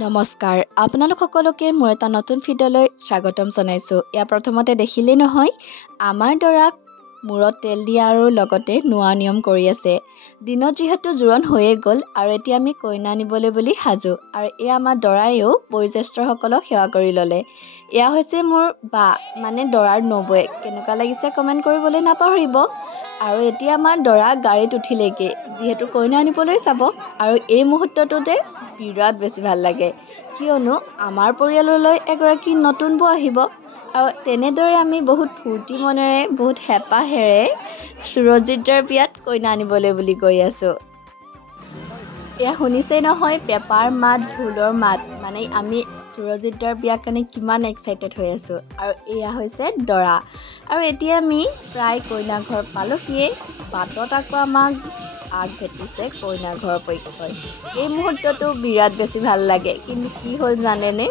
নমস্কাৰ আপোনালোক সকলোকে মোৰ এটা নতুন ভিডিঅ'লৈ স্বাগতম জনাইছো। ইয়া প্ৰথমতে দেখিলেই নহয় আমাৰ দৰাক মূৰত তেল দিয়া আৰু লগতে নোৱা নিয়ম কৰি আছে। দিনত যিহেতু জোৰণ হৈয়ে গ'ল আৰু এতিয়া আমি কইনা আনিবলৈ বুলি সাজু আৰু এয়া আমাৰ দৰায়েও বয়োজ্যেষ্ঠসকলক সেৱা কৰি ল'লে। এয়া হৈছে মোৰ বা মানে দৰাৰ নবৌৱেক। কেনেকুৱা লাগিছে কমেণ্ট কৰিবলৈ নাপাহৰিব। আৰু এতিয়া আমাৰ দৰা গাড়ীত উঠিলেগৈ যিহেতু কইনা আনিবলৈ যাব আৰু এই মুহূৰ্তটোতে বিৰাট বেছি ভাল লাগে কিয়নো আমাৰ পৰিয়াললৈ এগৰাকী নতুন বৌ আহিব আৰু তেনেদৰে আমি বহুত ফূৰ্তি মনেৰে বহুত হেঁপাহেৰে সুৰজিতৰ বিয়াত কইনা আনিবলৈ বুলি গৈ আছোঁ। এয়া শুনিছেই নহয় পেপাৰ মাত ঢোলৰ মাত, মানে আমি সুৰজিতৰ বিয়াৰ কাৰণে কিমান এক্সাইটেড হৈ আছোঁ। আৰু এয়া হৈছে দৰা আৰু এতিয়া আমি প্ৰায় কইনা ঘৰ পালোহিয়ে। বাটত আকৌ আমাক আগ ভেটিছে কইনাৰ ঘৰৰ পক্ষই। এই মুহূৰ্তটো বিৰাট বেছি ভাল লাগে, কিন্তু কি হ'ল জানেনে,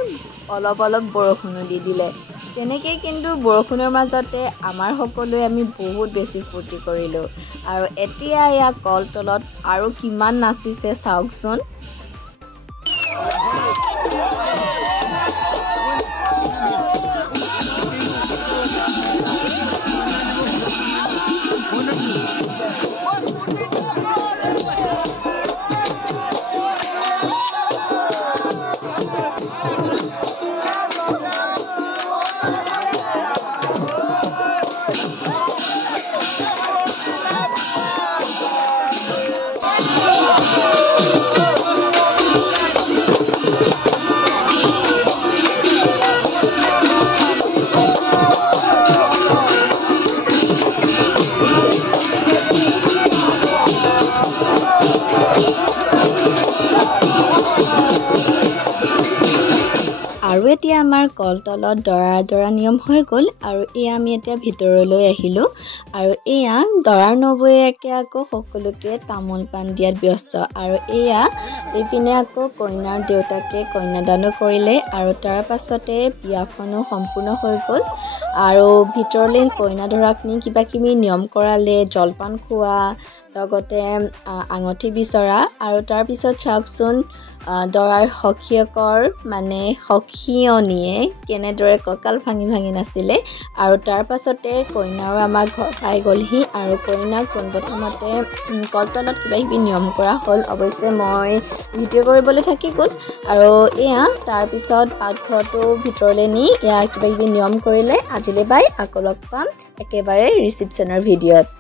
অলপ বৰষুণো দি দিলে। তেনেকেই কিন্তু বৰষুণৰ মাজতে আমাৰ সকলোৱে আমি বহুত বেছি ফূৰ্তি কৰিলোঁ। আৰু এতিয়া এয়া কলতলত আৰু কিমান নাচিছে চাওকচোন। আৰু এতিয়া আমাৰ কলতলত দৰা নিয়ম হৈ গ'ল আৰু এয়া আমি এতিয়া ভিতৰলৈ আহিলোঁ আৰু এয়া দৰাৰ নবৌৱেকে আকৌ সকলোকে তামোল পাণ দিয়াত ব্যস্ত। আৰু এয়া এইপিনে আকৌ কইনাৰ দেউতাকে কন্যাদানো কৰিলে আৰু তাৰ পাছতে বিয়াখনো সম্পূৰ্ণ হৈ গ'ল। আৰু ভিতৰলৈ কইনা দৰাক নি কিবা কিবি নিয়ম কৰালে, জলপান খোৱা, লগতে আঙঠি বিচৰা আৰু তাৰপিছত চাওকচোন দৰাৰ সখীয়েকৰ মানে সখীয়নীয়ে কেনেদৰে কঁকাল ভাঙি নাছিলে। আৰু তাৰ পাছতে কইনাও আমাৰ ঘৰ পাই গ'লহি আৰু কইনাক পোনপ্ৰথমতে কলতলত কিবা কিবি নিয়ম কৰা হ'ল। অৱশ্যে মই ভিডিঅ' কৰিবলৈ থাকি গ'ল আৰু এয়া তাৰপিছত পাকঘৰটো ভিতৰলৈ নি এয়া কিবা কিবি নিয়ম কৰিলে। আজিলৈ বাই, আকৌ লগ পাম একেবাৰে ৰিচিপশ্যনৰ ভিডিঅ'ত।